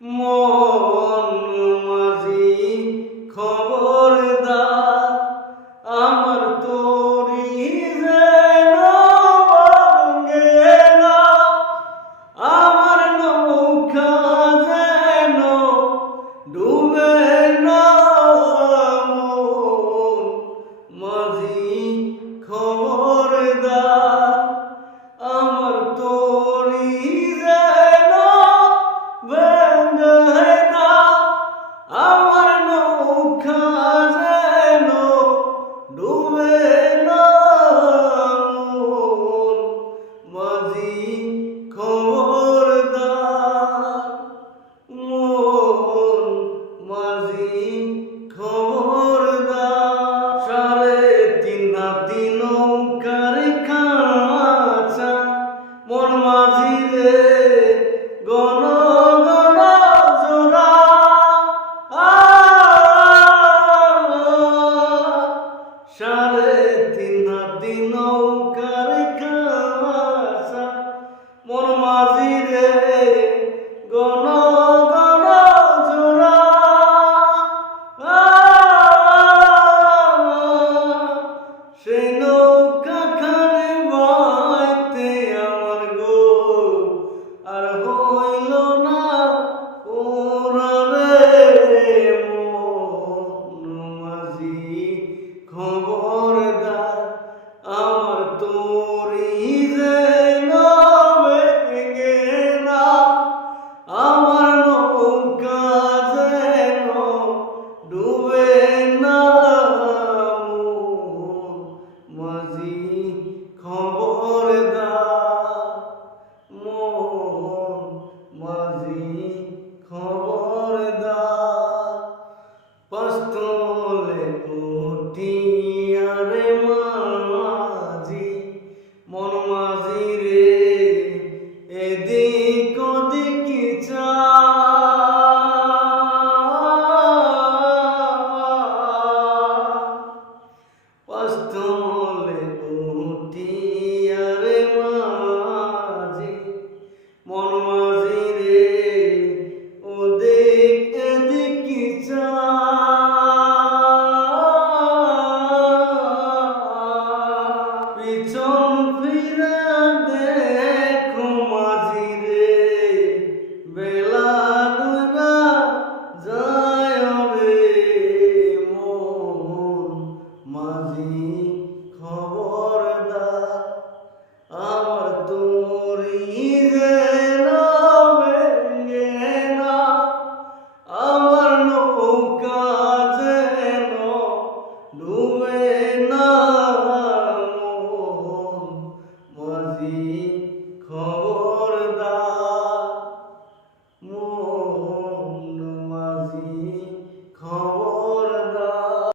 Mann con